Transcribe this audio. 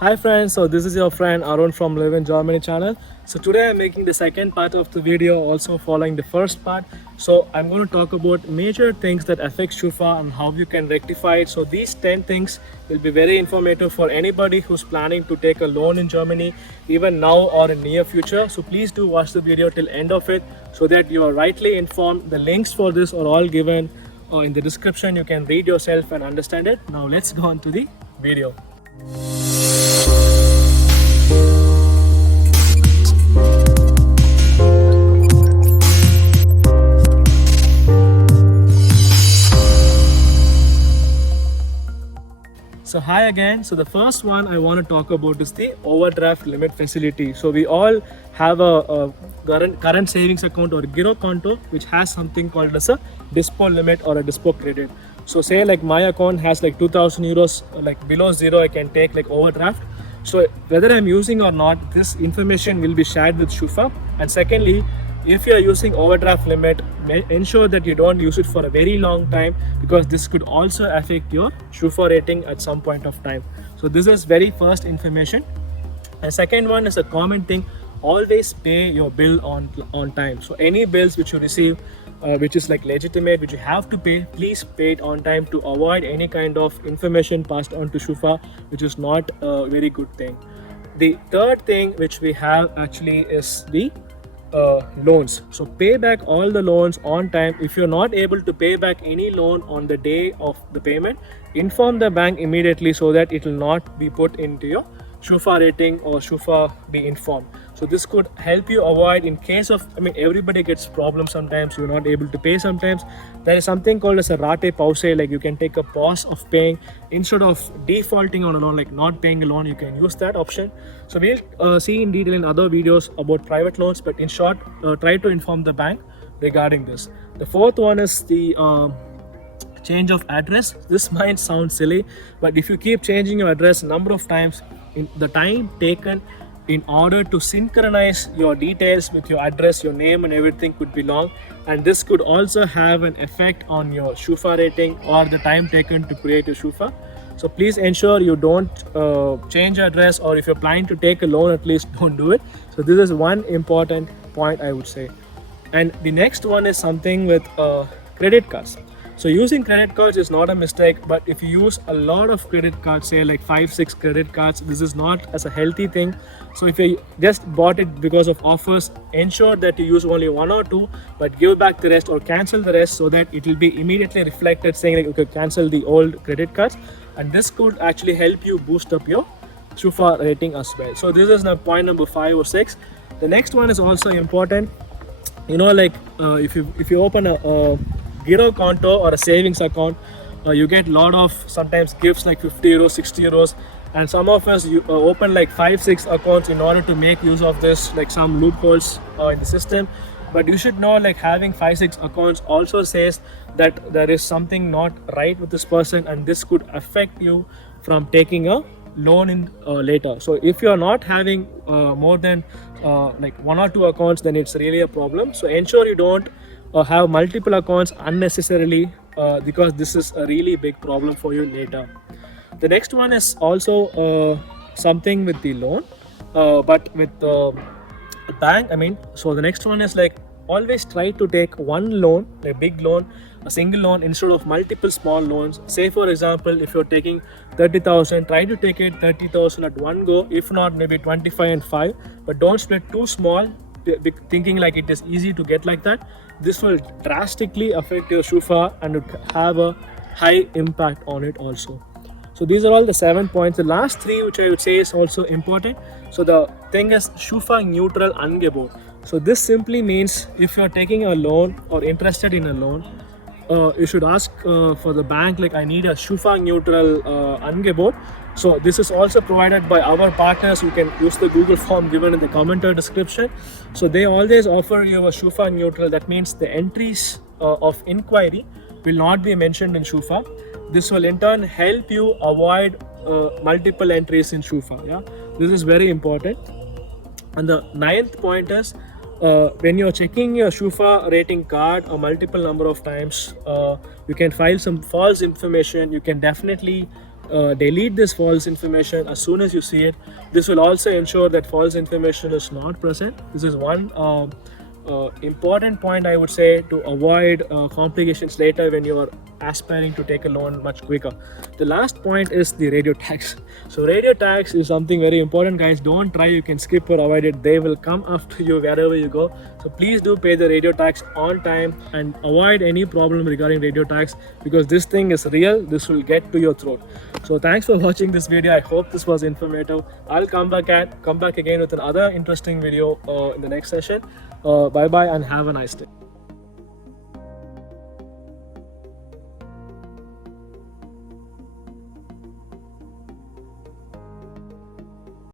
Hi friends, so this is your friend Arun from Live in Germany channel. So today I'm making the second part of the video, also following the first part. So I'm going to talk about major things that affect Shufa and how you can rectify it. So these 10 things will be very informative for anybody who's planning to take a loan in Germany, even now or in near future. So please do watch the video till end of it so that you are rightly informed. The links for this are all given in the description. You can read yourself and understand it. Now let's go on to the video. So hi again. So the first one I want to talk about is the overdraft limit facility. So we all have a current savings account or Giro Konto which has something called as a dispo limit or a dispo credit. So say like my account has like 2000 euros, like below zero I can take like overdraft. So whether I'm using or not, this information will be shared with Shufa. And secondly, if you are using overdraft limit, ensure that you don't use it for a very long time, because this could also affect your Shufa rating at some point of time. So this is very first information. And second one is a common thing: always pay your bill on time. So any bills which you receive which is like legitimate, which you have to pay, please pay it on time to avoid any kind of information passed on to Shufa, which is not a very good thing. The third thing which we have actually is the loans. So pay back all the loans on time. If you're not able to pay back any loan on the day of the payment, inform the bank immediately so that it will not be put into your Shufa rating or Shufa be informed. So this could help you avoid, in case of, everybody gets problems sometimes, you're not able to pay sometimes. There is something called as a rate pause, like you can take a pause of paying instead of defaulting on a loan, like not paying a loan, you can use that option. So we'll see in detail in other videos about private loans, but in short, try to inform the bank regarding this. The fourth one is the change of address. This might sound silly, but if you keep changing your address number of times, in the time taken in order to synchronize your details with your address, your name and everything could be long, and this could also have an effect on your Shufa rating or the time taken to create a Shufa. So please ensure you don't change address, or if you're planning to take a loan, at least don't do it. So this is one important point I would say. And the next one is something with credit cards. So using credit cards is not a mistake, but if you use a lot of credit cards, say like 5-6 credit cards, this is not as a healthy thing. So if you just bought it because of offers, ensure that you use only one or two, but give back the rest or cancel the rest, so that it will be immediately reflected saying like, okay, cancel the old credit cards, and this could actually help you boost up your Shufa rating as well. So this is now point number 5 or 6. The next one is also important. If you open a Giro Konto or a savings account, you get a lot of sometimes gifts like 50 euros, 60 euros, and some of us open like 5-6 accounts in order to make use of this, like some loopholes in the system. But you should know, like having 5-6 accounts also says that there is something not right with this person, and this could affect you from taking a loan in later. So if you are not having more than like 1 or 2 accounts, then it's really a problem. So ensure you don't have multiple accounts unnecessarily, because this is a really big problem for you later. The next one is also something with the loan, but with the bank. So the next one is like, always try to take one loan, a big loan, a single loan, instead of multiple small loans. Say for example, if you're taking 30,000, try to take it 30,000 at one go. If not, maybe 25 and 5, but don't split too small thinking like it is easy to get like that. This will drastically affect your Shufa and would have a high impact on it also. So these are all the 7 points. The last 3 which I would say is also important. So the thing is Shufa neutral Angebot. So this simply means if you're taking a loan or interested in a loan, you should ask for the bank, like I need a Shufa neutral Angebot. So this is also provided by our partners. You can use the Google form given in the commenter description. So they always offer you a Shufa neutral. That means the entries of inquiry will not be mentioned in Shufa. This will in turn help you avoid multiple entries in Shufa. Yeah, this is very important. And the 9th point is, when you're checking your Shufa rating card a multiple number of times, you can file some false information. You can definitely delete this false information as soon as you see it. This will also ensure that false information is not present. This is one important point I would say to avoid complications later when you are aspiring to take a loan much quicker. The last point is the radio tax. So radio tax is something very important, guys. Don't try, you can skip or avoid it. They will come after you wherever you go. So please do pay the radio tax on time and avoid any problem regarding radio tax, because this thing is real. This will get to your throat. So thanks for watching this video. I hope this was informative. I'll come back again with another interesting video in the next session. Bye bye and have a nice day.